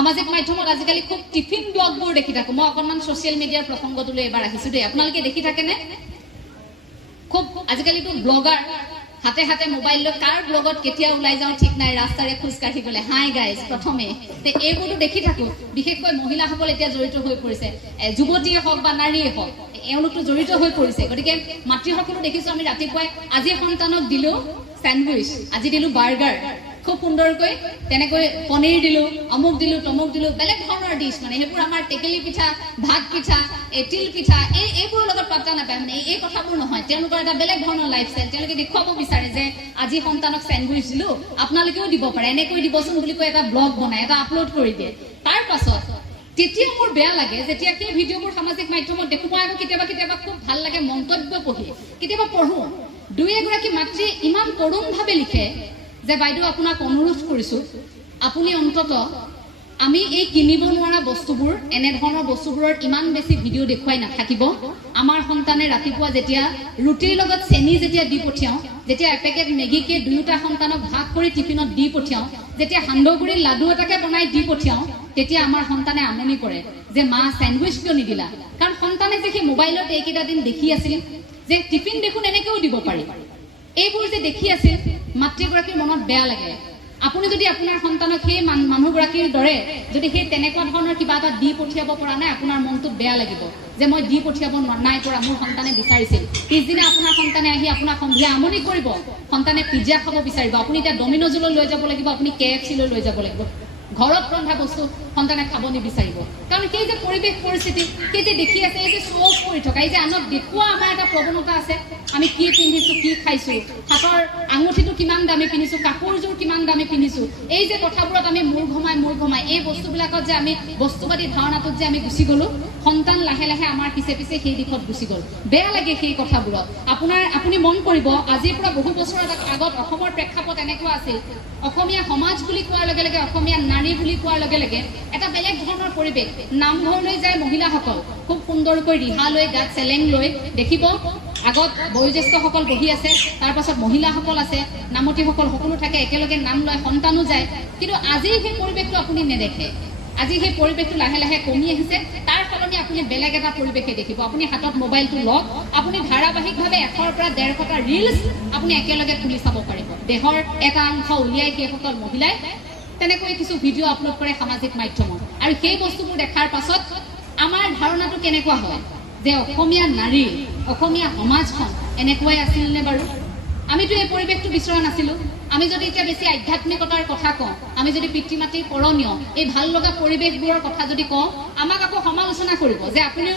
সামাজিক মাধ্যমত আজিকালি খুব টিফিন ব্লগবোৰ দেখি থাকো মই অকনমান সোশ্যাল মিডিয়াৰ প্ৰসংগটোলৈ এবাৰ আহিছো দেই আপোনালোকে দেখি থাকেনে খুব আজিকালি তো ব্লগাৰ হাতে হাতে মোবাইল লৈ কাৰ ব্লগত কেতিয়া ওলাই যাও ঠিক নাই ৰাস্তাৰে খুজ কাঢ়ি গলে হাই গাইজ প্ৰথমে তে এইবোৰটো দেখি থাকো বিশেষকৈ মহিলাসকল এতিয়া জড়িত হৈ পৰিছে যুৱতীয়ে হওক বা নাৰীয়ে হওক এওঁলোকটো জড়িত হৈ পৰিছে গতিকে মাতৃসকলো দেখিছো আমি ৰাতিপুৱাই আজি সন্তানক দিলো স্যান্ডউইচ আজি দিলো বাৰ্গাৰ খুব সুন্দৰকৈ তেনেকৈ পনীৰ দিলো অমুক দিলো তমুক দিলো বেলেগ ধৰণৰ ডিশ মানে হেপুৰ আমাৰ টেকেলি পিঠা ভাত পিঠা তিল পিঠা এইবোৰ লগত পাত্তা নাপায় মানে এই কথাবোৰ নহয় তেওঁলোকৰ এটা বেলেগ ধৰণৰ লাইফষ্টাইল তেওঁলোকে দেখুৱাব বিচাৰে যে আজি সন্তানক স্যান্ডউইচ দিলো আপোনালোকেও দিব পাৰে এনেকৈ দিবচোন বুলি কৈ এটা ব্লগ বনায় এটা আপলোড কৰি দিয়ে তাৰ পাছত তেতিয়া মোৰ বেয়া লাগে যেতিয়া কি ভিডিঅ'বোৰ সামাজিক মাধ্যমত দেখো মই আকৌ কেতিয়াবা খুব ভাল লাগে মন্তব্য পঢ়ি কেতিয়াবা পঢ়ো দুই এগৰাকী মাতৃ ইমান তৰুণভাৱে লিখে যে বাইদেউ আপোনাক অনুৰোধ কৰিছো আপুনি অন্তত আমি এই কিনিব নোৱাৰা বস্তুবোৰ এনে ধৰণৰ বস্তুবোৰৰ ইমান বেছি ভিডিঅ' দেখুৱাই নাথাকিব আমাৰ সন্তানে ৰাতিপুৱা যেতিয়া ৰুটিৰ লগত চেনি যেতিয়া দি পঠিয়াও যেতিয়া এপেকেট মেগীকে দুয়োটা সন্তানক ভাগ কৰি টিফিনত দি পঠিয়াও যেতিয়া সান্দহগুৰিৰ লাডু এটাকে বনাই দি পঠিয়াও তেতিয়া আমাৰ সন্তানে আমনি কৰে যে মা স্যান্ডউইচ কিয় নিদিলা কাৰণ সন্তানে দেখি মোবাইলত এইকেইটা দিন দেখি আছিল যে টিফিন দেখোন এনেকেও দিব পাৰি এইবোৰ যে দেখি আছিল মাতৃগৰাকীৰ মনত বেয়া লাগে আপুনি যদি আপোনাৰ সন্তানক সেই মানুহগৰাকীৰ দৰে যদি সেই তেনেকুৱা ধৰণৰ কিবা এটা দি পঠিয়াব পৰা নাই আপোনাৰ মনটো বেয়া লাগিব যে মই দি পঠিয়াব নাই পৰা মোৰ সন্তানে বিচাৰিছিল পিছদিনা আপোনাৰ সন্তানে আহি আপোনাক সন্ধিয়া আমনি কৰিব সন্তানে পিজ্জা খাব বিচাৰিব আপুনি এতিয়া ডমিন'জলৈ লৈ যাব লাগিব আপুনি কেএফচিলৈ লৈ যাব লাগিব ঘৰত ৰন্ধা বস্তু সন্তানে খাব নিবিচাৰিব কাৰণ সেই যে পৰিৱেশ পৰিস্থিতি সেই যে দেখি আছে এই যে শ্ব' কৰি থকা এই যে আনক দেখুওৱা আমাৰ এটা প্ৰৱণতা আছে আমি কি পিন্ধিছো কি খাইছো হাতৰ আঙুঠিটো কিমান দামী পিন্ধিছো কাপোৰযোৰ কিমান দামী পিন্ধিছো এই যে কথাবোৰত আমি মূৰ ঘমাই এই বস্তুবিলাকত যে আমি বস্তুবাদী ধাৰণাটোত যে আমি গুচি গলো সন্তান লাহে লাহে আমাৰ পিছে পিছে সেই দিশত গুচি গল বেয়া লাগে সেই কথাবোৰত আপুনি মন কৰিব আজিৰ পৰা বহু বছৰৰ আগত অসমৰ প্ৰেক্ষাপট এনেকুৱা আছিল অসমীয়া সমাজ বুলি কোৱাৰ লগে লগে অসমীয়া নাৰী বুলি কোৱাৰ লগে লগে এটা বেলেগ ধৰণৰ পৰিৱেশ নামঘৰলৈ যায় মহিলাসকল খুব সুন্দৰকৈ ৰিহা লৈ গাত চেলেং লৈ দেখিব আগত বয়োজ্যেষ্ঠসকল বহি আছে তাৰ পাছত মহিলাসকল আছে নামতীসকল সকলো থাকে একেলগে নাম লয় সন্তানো যায় কিন্তু আজি সেই পৰিৱেশটো আপুনি নেদেখে আজি সেই পৰিৱেশটো লাহে লাহে কমি আহিছে তাৰ সলনি আপুনি বেলেগ এটা পৰিৱেশে দেখিব আপুনি হাতত মোবাইলটো লওক আপুনি ধাৰাবাহিকভাৱে 100ৰ পৰা 150টা ৰিলছ আপুনি একেলগে তুলি চাব পাৰিব দেহৰ এটা অংশ উলিয়াই সেইসকল মহিলাই তেনেকৈ কিছু ভিডিঅ' আপলোড কৰে সামাজিক মাধ্যমত আৰু সেই বস্তুবোৰ দেখাৰ পাছত আমাৰ ধাৰণাটো কেনেকুৱা হয় যে অসমীয়া নাৰী অসমীয়া সমাজখন এনেকুৱাই আছিল নে বাৰু আমিতো এই পৰিৱেশটো বিচৰা নাছিলো আমি যদি এতিয়া বেছি আধ্যাত্মিকতাৰ কথা কওঁ আমি যদি পিতৃ মাতৃৰ কৰণীয় এই ভাল লগা পৰিৱেশবোৰৰ কথা যদি কওঁ আমাক আকৌ সমালোচনা কৰিব যে আপুনি